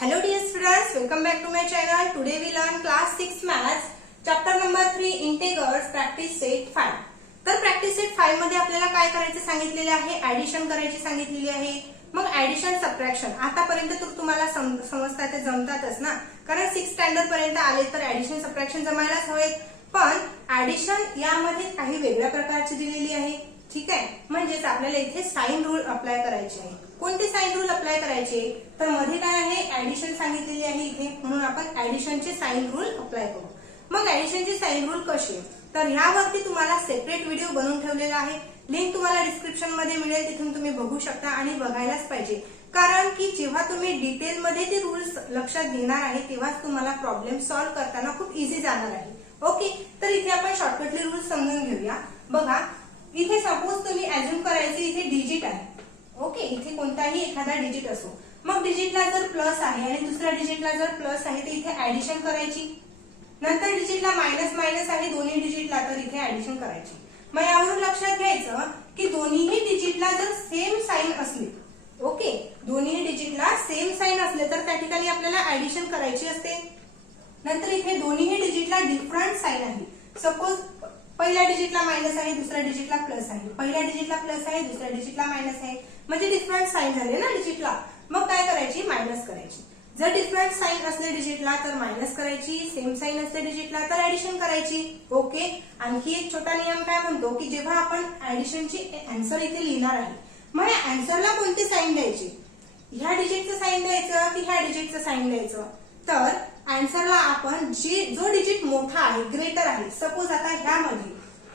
Hello dear students, welcome back to my channel. Today we learn class 6 maths chapter number 3 integers practice set 5. तर practice set 5 मध्ये आपल्याला काय करायचे सांगितलेले आहे, ऍडिशन करायची सांगितलेली आहे. मग ऍडिशन सबट्रॅक्शन आतापर्यंत तर तुम्हाला समजता ते जमतातच ना, कारण 6 स्टँडर्ड पर्यंत आले तर ऍडिशन सबट्रॅक्शन जमायलाच हवेत. पण ऍडिशन यामध्ये काही वेगळ्या प्रकारची दिलेली आहे. ठीक आहे, म्हणजेच आपल्याला इथे साइन रूल अप्लाय करायचे आहे. कोणते साइन रूल अप्लाय करायचे, तर मध्ये काय आहे, ऍडिशन सांगितलेली आहे इथे, म्हणून आपण ऍडिशनचे साइन रूल अप्लाय करू. मग ऍडिशनचे साइन रूल कसे, तर ह्यावरती तुम्हाला सेपरेट व्हिडिओ बनवून ठेवलेला आहे. लिंक तुम्हाला डिस्क्रिप्शन मध्ये मिळेल, तिथून तुम्ही बघू शकता आणि बघायलाच पाहिजे. कारण की जेव्हा तुम्ही डिटेल मध्ये ते रूल्स लक्षात घेणार आहे तेव्हाच तुम्हाला प्रॉब्लेम सॉल्व्ह करताना खूप इझी जाणार आहे. ओके, तर इथे आपण शॉर्टकटली रूल्स समजून घेऊया. बघा, इथे सपोज तुम्ही अज्युम करायचे इथे डिजिट आहे. ओके, इथे कोणताही एखादा डिजिट असो. मग डिजिटला जर प्लस आहे आणि दुसऱ्या डिजिटला जर प्लस आहे तर इथे ऍडिशन करायची. नंतर डिजिटला मायनस मायनस आहे दोन्ही डिजिटला, तर इथे ऍडिशन करायची. मग यावरून लक्षात घ्यायचं की दोन्हीही डिजिटला जर सेम साइन असली, ओके, दोन्ही डिजिटला सेम साइन असले तर त्या ठिकाणी आपल्याला ऍडिशन करायची असते. नंतर इथे दोन्हीही डिजिटला डिफरंट साइन आहे. सपोज पहिल्या डिजिटला मायनस आहे, दुसऱ्या डिजिटला प्लस आहे. पहिल्या डिजिटला प्लस आहे, दुसऱ्या डिजिटला मायनस आहे, म्हणजे डिफरंट साइन झाले ना डिजिटला. मग काय करायची, मायनस करायची. जर डिफरंट साइन असले डिजिटला तर मायनस करायची, सेम साइन असले डिजिटला तर ऍडिशन करायची. ओके, आणखी एक छोटा नियम काय म्हणतो की जेव्हा आपण ऍडिशनची आन्सर इथे लिहिणार आहे, मग या आन्सरला कोणते साइन द्यायचे, ह्या डिजिटचं साइन द्यायचं की ह्या डिजिटचं साइन द्यायचं. तर आन्सरला आपण जो डिजिट मोठा आहे, ग्रेटर आहे, सपोज आता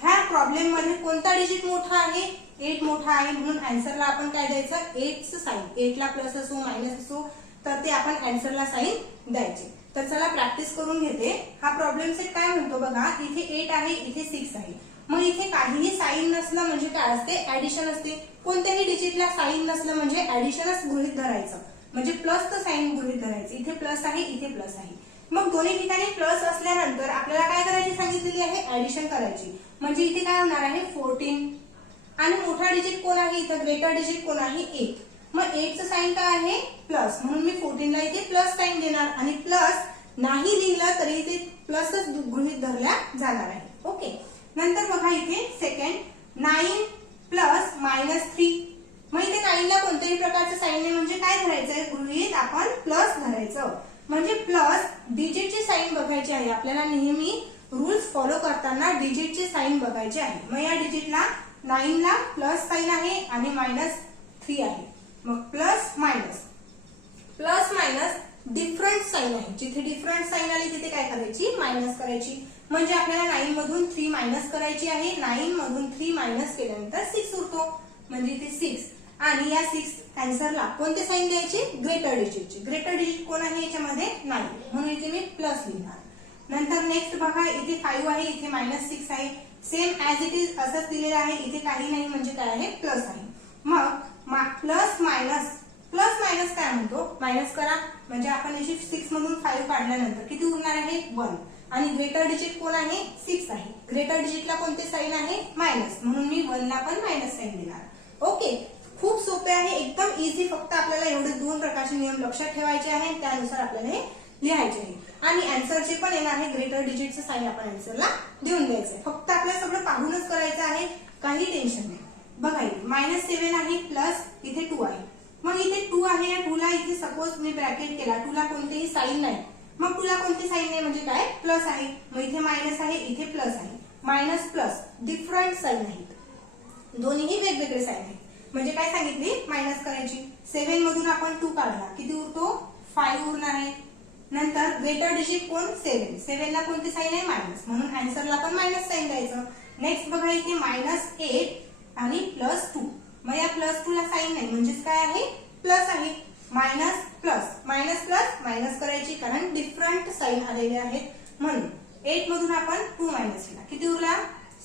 ह्या प्रॉब्लेम मध्ये कोणता डिजिट मोठा आहे, 8 मोठा आहे, म्हणून आन्सरला आपण काय द्यायचं, 8चं साइन. 8ला प्लस असो मायनस असो तर ते आपण आन्सरला साइन द्यायचे. तर चला प्रॅक्टिस करून घेते. हा प्रॉब्लेम सेट काय म्हणतो बघा, इथे 8 आहे, इथे 6 आहे. मग इथे काहीही साइन नसलं म्हणजे काय असते, ऍडिशन असते. कोणत्याही डिजिटला साइन नसलं म्हणजे ऍडिशनच गृहीत धरायचं, म्हणजे प्लसचं साइन गृहीत धरायचं. इथे प्लस आहे, इथे प्लस आहे. मग दोन्ही ठिकाणी प्लस असल्यानंतर आपल्याला काय करायची सांगितलेली आहे, ऍडिशन करायची. म्हणजे इथे काय होणार आहे, 14. आणि मोठा डिजिट कोण आहे, इथं ग्रेटर डिजिट कोण आहे, 8. मग 8चं साइन काय आहे, प्लस, म्हणून मी 14ला इथे प्लस साइन देणार. आणि प्लस नाही लिहिलं तरी इथे प्लसच गृहीत धरल्या जाणार आहे. ओके, नंतर बघा इथे सेकंड 9 प्लस -3. मग इथे 9ला कोणत्याही प्रकारचं साइन नाही, म्हणजे काय धरायचंय, गृहीत आपण प्लस धरायचं. म्हणजे प्लस डिजिटची साइन बघायची आहे आपल्याला. नेहमी रूल्स फॉलो करताना डिजिटची साइन बघायची आहे. मग या डिजिटला 9ला प्लस साइन आहे आणि -3 आहे. मग प्लस मायनस डिफरंट साइन आहे. जिथे डिफरंट साइन आली तिथे काय करायची, मायनस करायची. म्हणजे आपल्याला 9 मधून 3 मायनस करायची आहे. 9 मधून 3 मायनस केल्यानंतर 6 उरतो, म्हणजे इथे 6. आणि या 6 आन्सरला कोणते साइन द्यायचे, ग्रेटर डिजिटचे. ग्रेटर डिजिट कोण आहे याच्यामध्ये, 9, म्हणून इथे मी प्लस लिहिणार. नंतर नेक्स्ट बघा, इथे 5 आहे, इथे -6 आहे. सेम ऍज इट इज असंच दिलेलं आहे. इथे काही नाही म्हणजे काय आहे, प्लस आहे. मग प्लस मायनस काय म्हणतो, मायनस करा. म्हणजे आपण याची 6 मधून 5 काढल्यानंतर किती उरणार आहे, 1. आणि ग्रेटर डिजिट कोण आहे, 6 आहे. ग्रेटर डिजिटला कोणते साइन आहे, मायनस, म्हणून मी 1ला पण मायनस साइन देणार. ओके, खूप सोपे आहे, एकदम इझी. फक्त आपल्याला एवढे 2 प्रकारचे नियम लक्षात ठेवायचे आहे, त्यानुसार आपल्याला हे लिहायचे आहे. आणि आन्सरचे पण येणार आहे, ग्रेटर डिजिटचं साइन आपण आन्सरला देऊन द्यायचं. फक्त आपल्याला सगळं पाहूनच करायचं आहे, काही टेन्शन नाही. बघा इथे -7 आहे, प्लस इथे 2 आहे. मग इथे 2 आहे, या 2ला इथे सपोज मी ब्रॅकेट केला, 2ला कोणतेही साइन नाही. मग 2ला कोणते साइन नाही म्हणजे काय, प्लस आहे. मग इथे मायनस आहे, इथे प्लस आहे. मायनस प्लस डिफरंट साइन आहेत, दोन्हीही वेगवेगळे साइन आहेत. म्हणजे काय सांगितली, मायनस करायची. 7 मधून आपण 2 काढला, किती उरतो, 5 उरणार आहे. नंतर ग्रेटर डिजिट कोण, 7ला कोणते साइन आहे, मायनस, म्हणून आन्सरला पण मायनस साइन द्यायचं. नेक्स्ट बघा इथे -8 आणि +2. मग या +2ला साइन नाही म्हणजेच काय आहे, प्लस आहे. मायनस प्लस मायनस करायची, कारण डिफरंट साइन आलेले आहेत. म्हणून 8 मधून आपण 2 मायनस केला, किती उरला,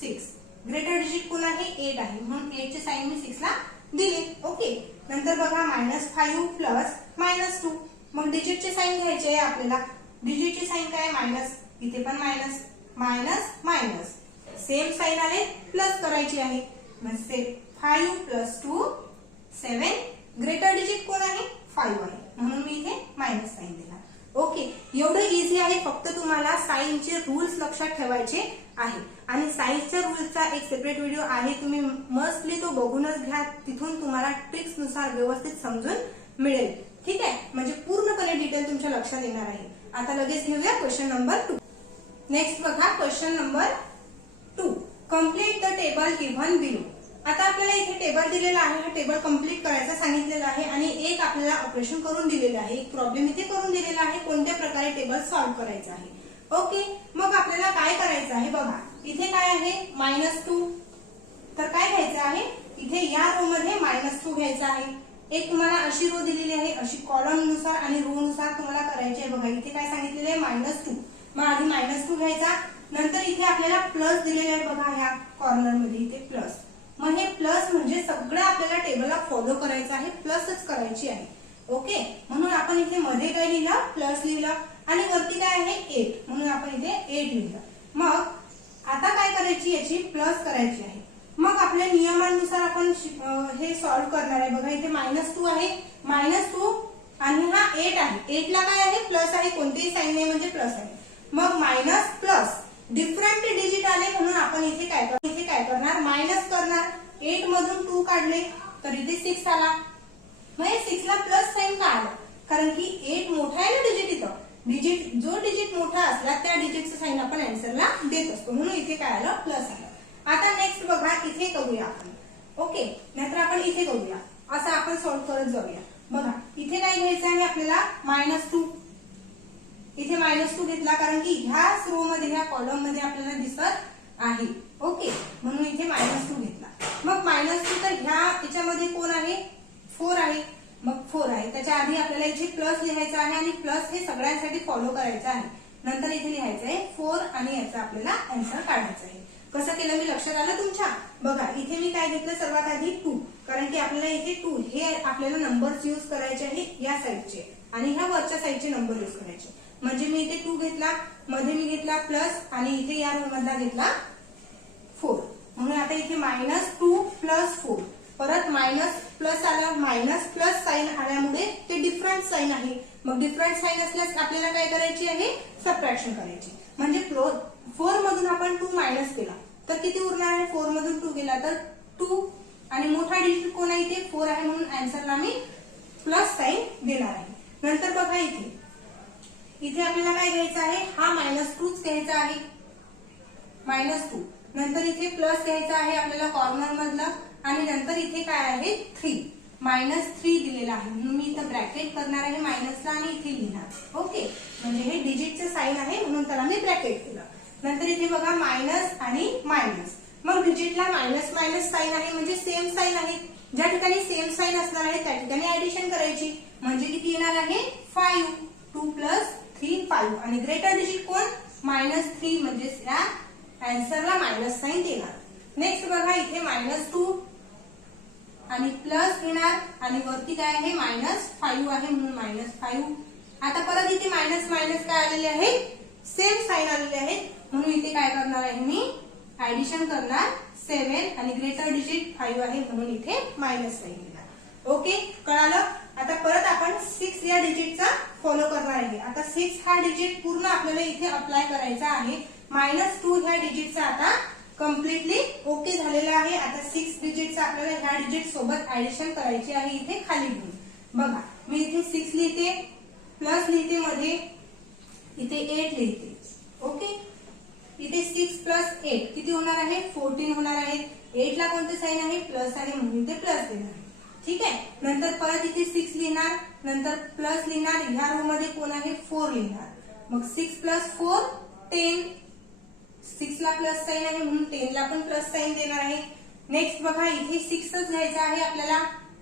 6. ग्रेटर डिजिट कोण आहे, 8 आहे, म्हणून 8चे साइन मी 6ला दिले. ओके, नंतर बघा -5 प्लस -2. मग डिजिटचे साइन घ्यायचे आहे आपल्याला. डिजिटचे साइन काय, मायनस, इथे पण मायनस, सेम साइन आले, प्लस करायची आहे. म्हणजे 5 + 2 7. ग्रेटर डिजिट कोण आहे, 5 आहे, म्हणून मी इथे मायनस साइन ओके, एवढं इझी आहे. फक्त तुम्हाला सायन्सचे रूल्स लक्षात ठेवायचे आहे आणि सायन्सच्या रूल्सचा एक सेपरेट व्हिडिओ आहे, तुम्ही मस्टली तो बघूनच घ्या. तिथून तुम्हाला ट्रिक्स नुसार व्यवस्थित समजून मिळेल. ठीक आहे, म्हणजे पूर्णपणे डिटेल तुमच्या लक्षात येणार आहे. आता लगेच घेऊया क्वेश्चन नंबर 2. नेक्स्ट बघा question number 2. Complete the table given below. आता आपल्याला इथे टेबल दिलेला आहे, हा टेबल कम्प्लीट करायचा सांगितलेला आहे आणि एक आपल्याला ऑपरेशन करून दिलेलं आहे, एक प्रॉब्लेम इथे करून दिलेला आहे, कोणत्या प्रकारे टेबल सॉल्व्ह करायचं आहे. ओके, मग आपल्याला काय करायचं आहे बघा, इथे काय आहे -2. तर काय घ्यायचं आहे, इथे या रो मध्ये -2 घ्यायचा आहे. एक तुम्हाला अशी रो दिलेली आहे, अशी कॉलम नुसार आणि रो नुसार तुम्हाला करायची आहे. बघा इथे काय सांगितलेलं आहे -2. मग आधी -2 घ्यायचा, नंतर इथे आपल्याला प्लस दिलेले आहे बघा ह्या कॉर्नर मध्ये इथे प्लस. मग हे प्लस म्हणजे सगळं आपल्याला टेबलला फॉलो करायचं आहे, प्लसच करायची आहे. ओके, म्हणून आपण इथे मध्ये काय लिहिलं, प्लस लिहिलं आणि वरती काय आहे 8, म्हणून आपण इथे 8 लिहिलं. मग आता काय करायची, याची प्लस करायची आहे. मग आपल्या नियमानुसार आपण हे सॉल्व्ह करणार आहे. बघा इथे -2 आहे, -2 आणि हा 8 आहे. 8 ला काय आहे, प्लस आहे, कोणतेही साईन नाही म्हणजे प्लस आहे. मग मायनस प्लस डिफरंट डिजिट आले म्हणून आपण इथे काय करणार, मायनस करणार. 8 मधून 2 काढले तर इथे 6 आला. मग 6 ला प्लस साईन का आला, कारण की 8 मोठा आहे ना डिजिट. इथं जो डिजिट मोठा असला त्या डिजिटचं साईन आपण आन्सरला देत असतो, म्हणून इथे काय आलं, प्लस आलं. आता नेक्स्ट बघा, इथे करूया आपण. ओके, नाहीतर आपण इथे करूया, असं आपण सॉल्व्ह करत जाऊया. बघा इथे काय घ्यायचं आहे आपल्याला, -2. इथे -2 घेतला कारण की ह्याच रो मध्ये, ह्या कॉलम मध्ये आपल्याला दिसत आहे. ओके, म्हणून इथे -2 घेतला. मग -2 तर ह्या याच्यामध्ये कोण आहे, 4 आहे. मग 4 आहे, त्याच्या आधी आपल्याला इथे प्लस लिहायचं आहे आणि प्लस हे सगळ्यांसाठी फॉलो करायचं आहे. नंतर इथे लिहायचं आहे 4 आणि याचा आपल्याला आन्सर काढायचा आहे. कसं केलं मी, लक्षात आलं तुमच्या. बघा इथे मी काय घेतलं, सर्वात आधी 2, कारण की आपल्याला इथे 2 हे आपल्याला नंबर्स यूज करायचे आहे या साईडचे आणि ह्या वरच्या साईडचे नंबर यूज करायचे. म्हणजे मी इथे 2 घेतला, मध्ये मी घेतला प्लस आणि इथे या रो मधला घेतला 4. म्हणून आता इथे -2 + 4, परत मायनस प्लस आला, मायनस प्लस साईन आल्यामुळे ते डिफरंट साईन आहे. मग डिफरंट साईन असल्यास आपल्याला काय करायची आहे, सबट्रॅक्शन करायची. म्हणजे 4 मधून आपण 2 मायनस केला तर किती उरणार आहे, 4 मधून 2 गेला तर 2 आणि मोठा डिजिट कोण आहे, इथे 4 आहे, म्हणून आन्सरला मी प्लस साईन देणार आहे. नंतर बघा इथे आपल्याला काय घ्यायचं आहे, हा -2च घ्यायचा आहे, -2. नंतर इथे प्लस घ्यायचा आहे आपल्याला कॉर्नर मधला आणि नंतर इथे काय आहे 3, -3 दिलेला आहे, म्हणून मी इथं ब्रॅकेट करणार आहे मायनसला आणि इथे लिहिणार. ओके, म्हणजे हे डिजिटचं साईन आहे म्हणून त्याला मी ब्रॅकेट केलं. नंतर इथे बघा मायनस आणि मायनस, मग डिजिटला मायनस मायनस साईन आहे म्हणजे सेम साईन आहे. ज्या ठिकाणी सेम साईन असणार आहे त्या ठिकाणी ऍडिशन करायची, म्हणजे किती येणार आहे 5. 2 + 3 5 आणि ग्रेटर डिजिट कोण, -3, म्हणजे या आन्सरला मायनस साईन देणार. नेक्स्ट बघा इथे -2 आणि प्लस घेणार आणि वरती काय आहे -5 आहे म्हणून -5. आता परत इथे मायनस मायनस काय आलेले आहे, सेम साईन आलेले आहेत, म्हणून इथे काय करणार आहे मी ऍडिशन करणार 7 आणि ग्रेटर डिजिट 5 आहे म्हणून इथे मायनस साईन देणार. ओके, कळालं. आता परत आपण 6 या डिजिटचा फॉलो करणार आहे. आता 6 हा डिजिट पूर्ण आपल्याला इथे अप्लाय करायचा आहे. -2 ह्या डिजिटचा आता कम्प्लिटली ओके झालेला आहे. आता 6 डिजिटचा आपल्याला ह्या डिजिट सोबत ऍडिशन करायची आहे इथे खाली घेऊन. बघा मी इथे 6 लिहिते, प्लस लिहिते, मध्ये इथे 8 लिहिते. ओके, इथे 6 + 8 किती होणार आहे, 14 होणार आहे. 8 ला कोणते साईन आहे, प्लस आहे म्हणून इथे प्लस देणार. ठीक आहे, नंतर परत इथे 6 लिहिणार, नंतर प्लस लिहिणार, ह्या रो मध्ये कोण आहे 4 लिहिणार. मग 6 + 4 10, 6 ला प्लस साईन आहे म्हणून 10 ला पण प्लस साईन देणार आहे. नेक्स्ट बघा इथे 6च घ्यायचा आहे आपल्याला,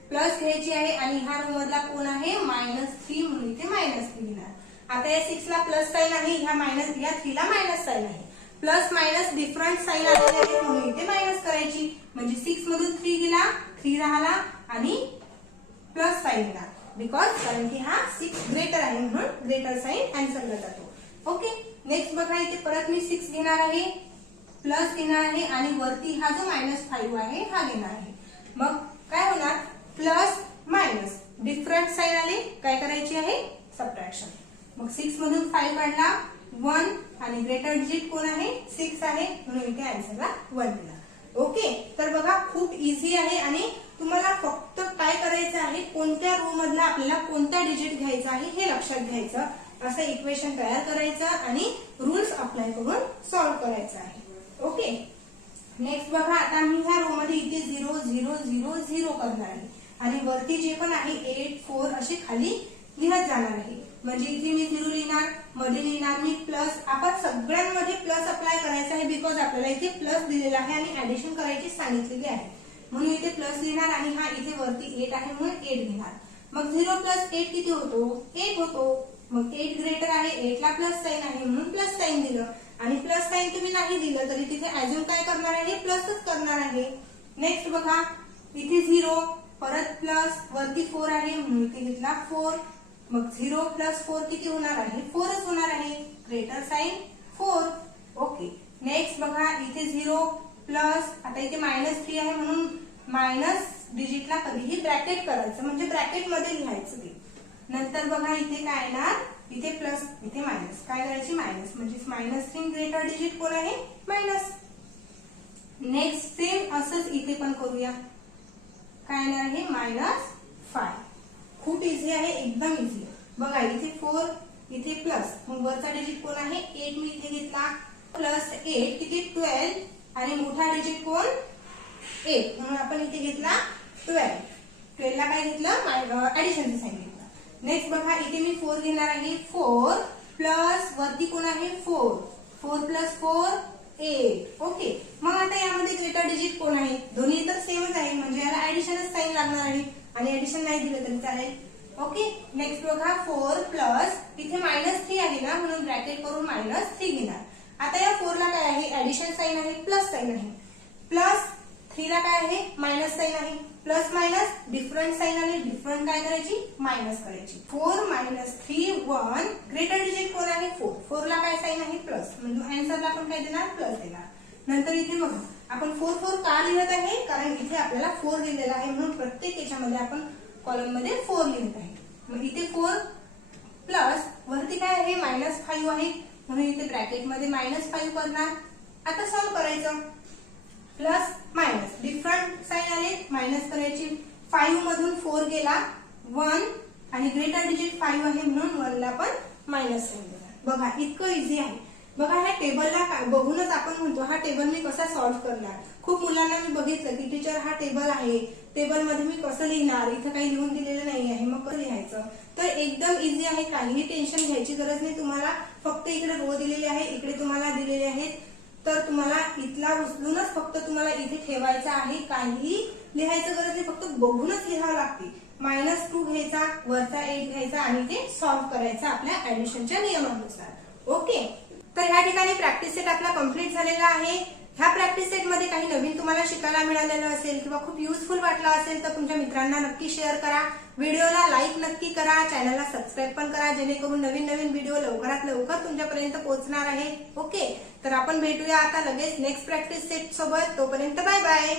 प्लस घ्यायची आहे आणि ह्या रो मधला कोण आहे -3 म्हणून इथे -3 लिहिणार. आता या 6 ला प्लस साईन आहे, ह्या 3 ला मायनस साईन आहे. प्लस मायनस डिफरंट साईन आलेले आहेत म्हणून इथे मायनस करायची. म्हणजे 6 मधून 3 गेला, 3 राहिला आणि प्लस साईन येणार, बिकॉज कारण की हा 6 ग्रेटर आहे म्हणून ग्रेटर साईन आन्सरला जातो. ओके, नेक्स्ट बघा इथे परत मी 6 घेणार आहे, प्लस घेणार आहे आणि वरती हा जो -5 आहे हा घेणार आहे. मग काय होणार, प्लस मायनस डिफरंट साईन आले, काय करायची आहे सबट्रॅक्शन. मग 6 मधून 5 काढला 1 आणि ग्रेटर डिजिट कोण आहे 6 आहे म्हणून इथे आन्सरला 1 दिला. ओके, तर बघा खूप इझी आहे आणि तुम्हाला फक्त काय करायचं आहे, कोणत्या रो मधला आपल्याला कोणता डिजिट घ्यायचा आहे हे लक्षात घ्यायचं. असं इक्वेशन तयार करायचं आणि रूल्स अप्लाय करून सॉल्व्ह करायचं आहे. ओके, नेक्स्ट बघा आता मी ह्या रो मध्ये इथे 0 0 0 0 करणार आहे आणि वरती जे पण आहे 8 4 असे खाली लिहत जाणार आहे. म्हणजे इथे मी 0 लिहिणार, मध्ये लिहिणार मी प्लस. आपण सगळ्यांमध्ये प्लस अप्लाय करायचा आहे बिकॉज आपल्याला इथे प्लस दिलेला आहे आणि ऍडिशन करायची सांगितलेली आहे म्हणून इथे प्लस लिहिणार आणि हा इथे वरती 8 आहे म्हणून 8 घेणार. मग 0 प्लस 8 किती होतो 8 होतो. मग 8 ग्रेटर आहे 8 ला प्लस साइन आहे म्हणून प्लस साइन दिलं आणि प्लस साइन तुम्ही नाही दिलं तरी तिथे अजून काय करणार आहे प्लसच करणार आहे. नेक्स्ट बघा इथे 0 परत प्लस वरती 4 आहे म्हणून इथे घेतला 4. मग 0 प्लस 4 किती होणार आहे 4च होणार आहे. Greater sign 4. ओके, नेक्स्ट बघा इथे 0 प्लस आता इथे -3 आहे म्हणून मायनस डिजिटला कधीही ब्रॅकेट करायचं म्हणजे ब्रॅकेट मध्ये लिहायचं ते. नंतर बघा इथे काय येणार इथे प्लस इथे मायनस काय करायची मायनस म्हणजे -3 ग्रेटर डिजिट कोण आहे मायनस. नेक्स्ट सेम असंच इथे पण करूया. काय येणार आहे -5. खूप इझी आहे एकदम इझी. बघा इथे 4 इथे प्लस मग वरचा डिजिट कोण आहे 8 मी इथे घेतला प्लस 8 किती 12 आणि मोठा डिजिट कोण 8 म्हणून आपण इथे घेतला 12. 12 ला काय घेतलं ऍडिशनचं साइन घेतलं. नेक्स्ट बघा इथे मी 4 घेणार आहे 4 प्लस वरती कोण आहे 4 4 प्लस 4 8. ओके, मग आता यामध्ये ग्रेटर डिजिट कोण आहे दोन्ही तर सेमच आहे म्हणजे याला ऍडिशनच साइन लागणार आहे आणि ऍडिशन नाही दिलं तरी चालेल. ओके, नेक्स्ट बघा 4 प्लस इथे -3 आहे ना म्हणून ब्रॅकेट करून -3 घेणार. आता या 4 ला काय आहे ऍडिशन साइन आहे प्लस साइन आहे. प्लस 3 ला काय आहे मायनस साइन आहे. प्लस मायनस डिफरंट साइन आले डिफरंट काय करायची मायनस करायची. 4 -3 1 ग्रेटर डिजिट कोण आहे 4. 4 ला काय साइन आहे प्लस म्हणजे आन्सरला आपण काय देणार प्लस देणार. नंतर इथे बघा आपण 4 4 का लिहत आहे कारण इथे आपल्याला 4 दिलेला आहे म्हणून प्रत्येक याच्यामध्ये आपण कॉलम मध्ये 4 लिहित आहे. मग इथे 4 प्लस वरती काय आहे -5 आहे म्हणून इथे ब्रॅकेट मध्ये -5 करणार. आता सॉल्व्ह करायचं. प्लस मायनस डिफरंट साइन आले मायनस करायची. 5 मधून 4 गेला 1 आणि ग्रेटर डिजिट 5 आहे म्हणून 1 ला पण मायनस साइन देणार. बघा इतकं इझी आहे. बघा ह्या टेबलला बघूनच आपण म्हणतो हा टेबल मी कसा सॉल्व्ह करणार. खूप मुलांना मी बघितलं की टीचर हा टेबल आहे टेबल मध्ये मी कसं लिहिणार इथं काही लिहून दिलेलं नाही आहे मग कसं लिहायचं. तर एकदम इझी आहे काहीही टेन्शन घ्यायची गरज नाही तुम्हाला. फक्त इकडे रो दिलेले आहे इकडे तुम्हाला दिलेले आहेत तर तुम्हाला इथला उचलूनच फक्त तुम्हाला इथे ठेवायचा आहे. काहीही लिहायचं गरज नाही फक्त बघूनच लिहावं लागते. -2 घ्यायचा वरचा 8 घ्यायचा आणि ते सॉल्व्ह करायचं आपल्या ऍडिशनच्या नियमानुसार. ओके, तर ह्या ठिकाणी प्रॅक्टिस सेट आपला कम्प्लीट झालेला आहे. ह्या प्रॅक्टिस सेट मध्ये काही नवीन तुम्हाला शिकायला मिळालेलं असेल किंवा खूप युजफुल वाटलं असेल तर तुमच्या मित्रांना नक्की शेअर करा. व्हिडिओला लाईक नक्की करा. चॅनलला सबस्क्राईब पण करा जेणेकरून नवीन नवीन व्हिडिओ लवकरात लवकर तुमच्यापर्यंत पोहोचणार आहे. ओके, तर आपण भेटूया आता लगेच नेक्स्ट प्रॅक्टिस सेट सोबत. तोपर्यंत बाय बाय.